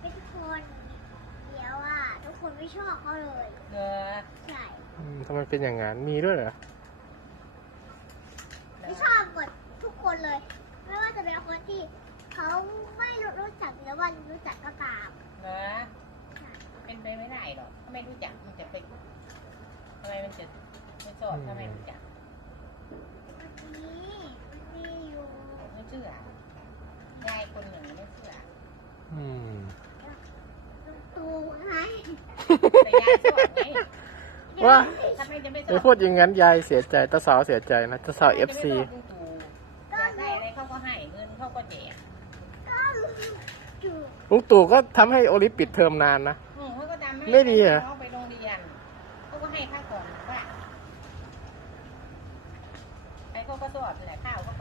เป็นคน เดียวอะทุกคนไม่ชอบเขาเลยเนอะใช่ทำไมเป็นอย่างนั้นมีด้วยเหรอไม่ชอบหมดทุกคนเลย ไม่ว่าจะเป็นคนที่เขาไม่รู้จักหรือว่ารู้จักก็ตามเนอะเป็นไปไม่ได้หรอกทำไมรู้จักมันจะไปทำไมมันจะไม่สอดทำไมรู้จัก ว่าไมจะไม่ชไปพูดอย่างนั้นยายเสียใจตาสาวเสียใจนะตาสาวเอฟซีได้อะไรเขาก็ให้เงินเขาก็แจกลุงตู่ก็ทำให้โอลิมปิดเทอมนานนะ อืมเขาก็ทำให้ไม่ดีเหรอ น้องไปโรงเรียนเขาก็ให้ค่าของว่าไปเขาก็สอบแหละข้าวก็